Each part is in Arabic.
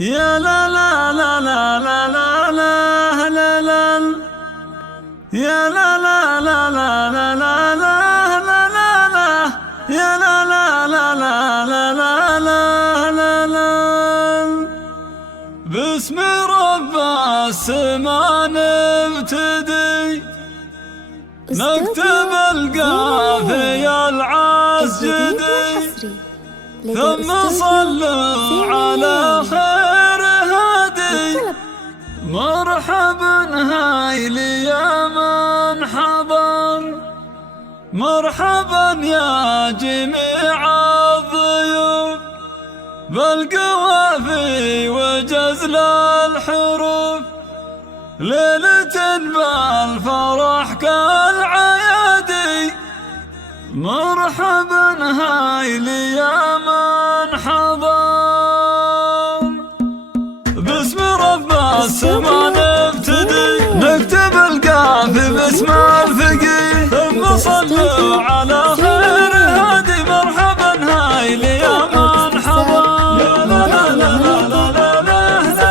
يا لا لا لا لا لا لا لا لا لا يا لا لا لا لا لا لا لا لا لا يا لا لا لا لا لا لا لا لا باسم رب السما نبتدي نكتب القافية العسجدي ثم صلوا على خير هادي مرحبا هايلي يا من حضر مرحبا يا جميع الضيوف بالقوافي وجزل الحروف ليلة بالفرح كالعيادي مرحبا هايلي يا من حضر باسم رب السما نبتدي نكتب القافي باسم الفقيه ثم صلوا على خير هادي مرحبا هايلي يا من حضر يا لا لا لا لا لا لا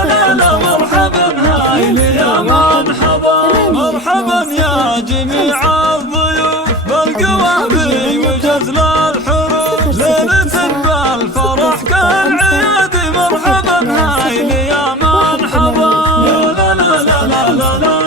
لا لا مرحبا هايلي يا من حضر مرحبا يا جميع الضيوف بالقوافي وجزل الحروف ليلة بالفرح كالعيادي مرحبا هايلي يا من حضر يا لا لا لا لا لا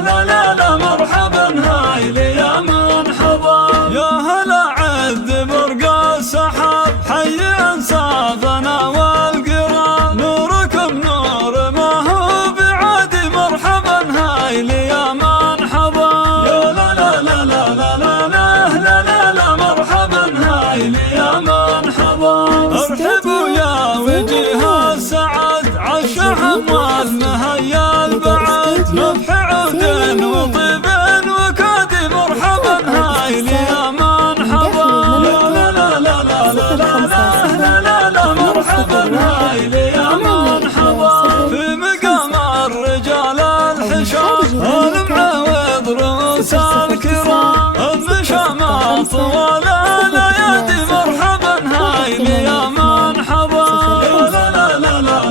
لا لا لا مرحبا هايلي يا من حضر يا هلا عذ برق السحاب حي انصافنا والقرى نوركم نور ما هو بعادي مرحبا هايلي يا من حضر يا لا لا لا لا لا لا لا لا مرحبا هايلي يا من حضر ارحبوا يا وجيه السعد عالشحم والمهيا البعد نفح عود وطيب وكادي مرحبا هايلي يا من حضر يا لا لا لا لا لا لا لا مرحبا هايلي يا من حضر في مقام الرجال الحشام المعوض رؤوس الكرام النشامى طوال الايادي مرحبا هايلي يا من حضر يا لا لا لا لا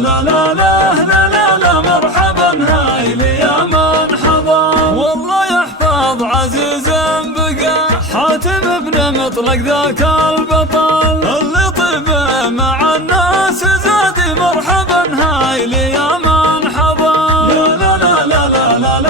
لا لا لا مرحبا هايلي يا من حضر والله يحفظ عزيز بقى حاتم بن مطلق ذاك البطل اللي طيب مع الناس زادي مرحبا هايلي يا من حضر يا لا لا لا لا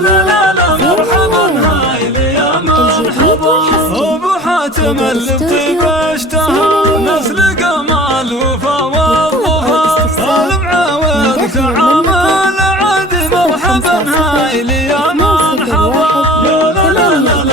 لا لا مرحبا هايلي يا من حضر ابو حاتم اللي بطيب اشتهى نسل قمال وفا والظفر المعاود تعامل عادي مرحبا هايلي يا من حضر يا لا لا لا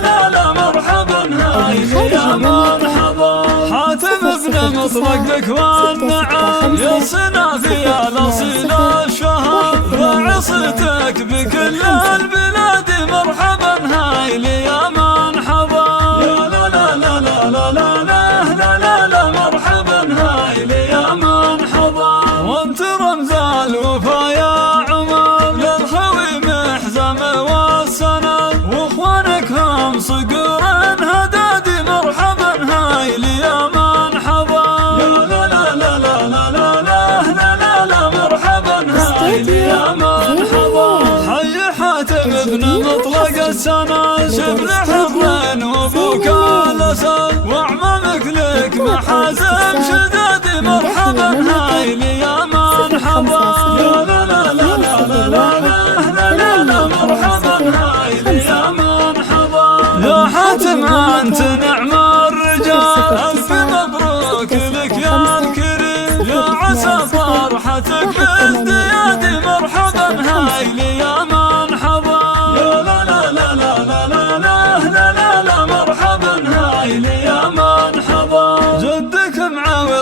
لا لا مرحبا هايلي يا من حضر حاتم بن مطلق بك والنعم يا صنافي الاصيل الشهر وعصيتك بكل البلاد مرحبا هايلي يا من حضر يا لا لا لا لا لا لا مرحبا هايلي يا من حضر وانت رمز الوفا يا عمر للخوي محزم والسند واخوانك هم صقور هدادي مرحبا هايلي يا من حضر يا لا لا لا لا لا لا مرحبا هايلي يا من حضر حي حاتم ابن مطلق السنة شبل حضن وابوك الاسد واعمامك لك محازم شدادي مرحبا هايلي يا من حضر يا لا لا لا لا لا مرحبا هايلي يا من حضر يا حاتم انت نعم الرجال الف مبروك لك يا الكريم يا عسى فرحتك بازديادي مرحبا هايلي يا من حضر يا لا لا لا لا مرحبا هايلي يا من حضر جدك معاوي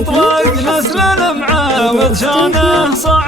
مطلق نسل المعاود شانه صعب